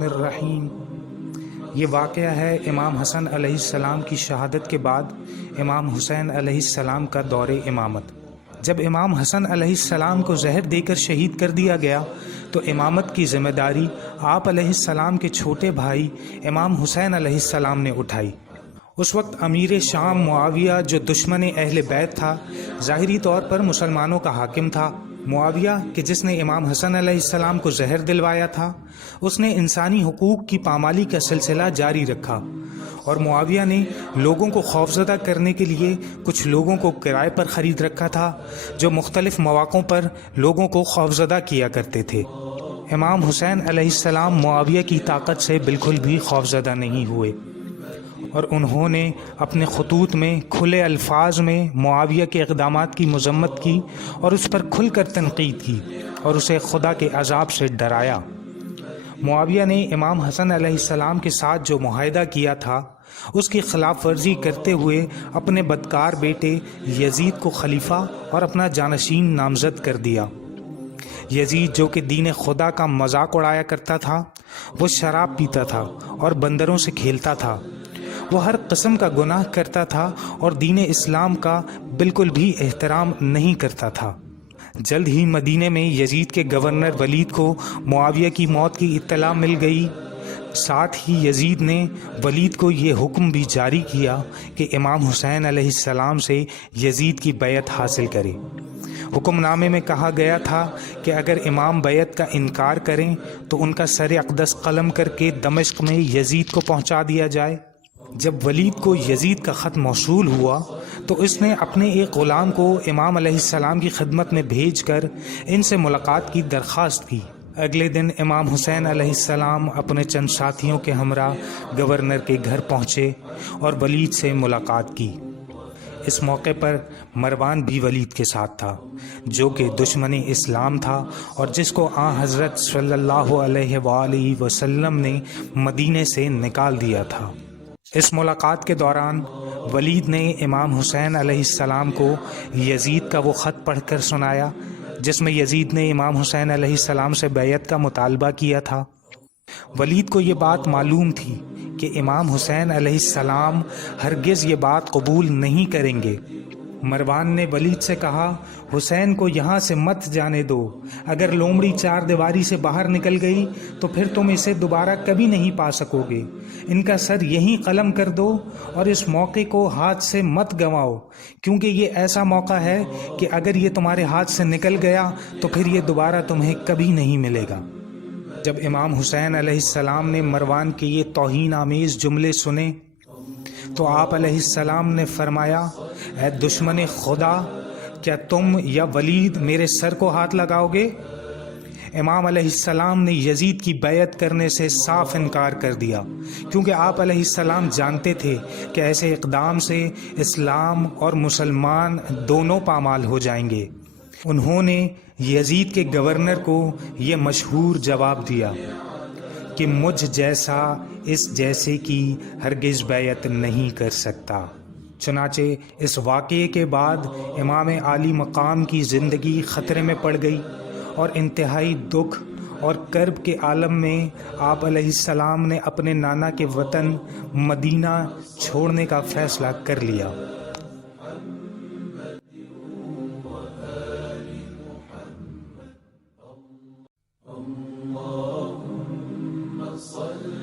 الرحیم۔ یہ واقعہ ہے امام حسن علیہ السلام کی شہادت کے بعد امام حسین علیہ السلام کا دور امامت۔ جب امام حسن علیہ السلام کو زہر دے کر شہید کر دیا گیا تو امامت کی ذمہ داری آپ علیہ السلام کے چھوٹے بھائی امام حسین علیہ السلام نے اٹھائی۔ اس وقت امیر شام معاویہ جو دشمن اہل بیت تھا، ظاہری طور پر مسلمانوں کا حاکم تھا۔ معاویہ کہ جس نے امام حسن علیہ السلام کو زہر دلوایا تھا، اس نے انسانی حقوق کی پامالی کا سلسلہ جاری رکھا، اور معاویہ نے لوگوں کو خوفزدہ کرنے کے لیے کچھ لوگوں کو کرائے پر خرید رکھا تھا جو مختلف مواقعوں پر لوگوں کو خوفزدہ کیا کرتے تھے۔ امام حسین علیہ السلام معاویہ کی طاقت سے بالکل بھی خوفزدہ نہیں ہوئے، اور انہوں نے اپنے خطوط میں کھلے الفاظ میں معاویہ کے اقدامات کی مذمت کی اور اس پر کھل کر تنقید کی اور اسے خدا کے عذاب سے ڈرایا۔ معاویہ نے امام حسن علیہ السلام کے ساتھ جو معاہدہ کیا تھا اس کی خلاف ورزی کرتے ہوئے اپنے بدکار بیٹے یزید کو خلیفہ اور اپنا جانشین نامزد کر دیا۔ یزید جو کہ دین خدا کا مذاق اڑایا کرتا تھا، وہ شراب پیتا تھا اور بندروں سے کھیلتا تھا، وہ ہر قسم کا گناہ کرتا تھا اور دین اسلام کا بالکل بھی احترام نہیں کرتا تھا۔ جلد ہی مدینے میں یزید کے گورنر ولید کو معاویہ کی موت کی اطلاع مل گئی۔ ساتھ ہی یزید نے ولید کو یہ حکم بھی جاری کیا کہ امام حسین علیہ السلام سے یزید کی بیعت حاصل کرے۔ حکم نامے میں کہا گیا تھا کہ اگر امام بیعت کا انکار کریں تو ان کا سر اقدس قلم کر کے دمشق میں یزید کو پہنچا دیا جائے۔ جب ولید کو یزید کا خط موصول ہوا تو اس نے اپنے ایک غلام کو امام علیہ السلام کی خدمت میں بھیج کر ان سے ملاقات کی درخواست کی۔ اگلے دن امام حسین علیہ السلام اپنے چند ساتھیوں کے ہمراہ گورنر کے گھر پہنچے اور ولید سے ملاقات کی۔ اس موقع پر مروان بھی ولید کے ساتھ تھا، جو کہ دشمن اسلام تھا اور جس کو آن حضرت صلی اللہ علیہ وآلہ وسلم نے مدینے سے نکال دیا تھا۔ اس ملاقات کے دوران ولید نے امام حسین علیہ السلام کو یزید کا وہ خط پڑھ کر سنایا جس میں یزید نے امام حسین علیہ السلام سے بیعت کا مطالبہ کیا تھا۔ ولید کو یہ بات معلوم تھی کہ امام حسین علیہ السلام ہرگز یہ بات قبول نہیں کریں گے۔ مروان نے ولید سے کہا، حسین کو یہاں سے مت جانے دو، اگر لومڑی چار دیواری سے باہر نکل گئی تو پھر تم اسے دوبارہ کبھی نہیں پا سکو گے۔ ان کا سر یہیں قلم کر دو اور اس موقع کو ہاتھ سے مت گنواؤ، کیونکہ یہ ایسا موقع ہے کہ اگر یہ تمہارے ہاتھ سے نکل گیا تو پھر یہ دوبارہ تمہیں کبھی نہیں ملے گا۔ جب امام حسین علیہ السلام نے مروان کے یہ توہین آمیز جملے سنے تو آپ علیہ السلام نے فرمایا، اے دشمن خدا، کیا تم یا ولید میرے سر کو ہاتھ لگاؤ گے؟ امام علیہ السلام نے یزید کی بیعت کرنے سے صاف انکار کر دیا، کیونکہ آپ علیہ السلام جانتے تھے کہ ایسے اقدام سے اسلام اور مسلمان دونوں پامال ہو جائیں گے۔ انہوں نے یزید کے گورنر کو یہ مشہور جواب دیا کہ مجھ جیسا اس جیسے کی ہرگز بیعت نہیں کر سکتا۔ چنانچہ اس واقعے کے بعد امام عالی مقام کی زندگی خطرے میں پڑ گئی اور انتہائی دکھ اور کرب کے عالم میں آپ علیہ السلام نے اپنے نانا کے وطن مدینہ چھوڑنے کا فیصلہ کر لیا۔ اللهم صل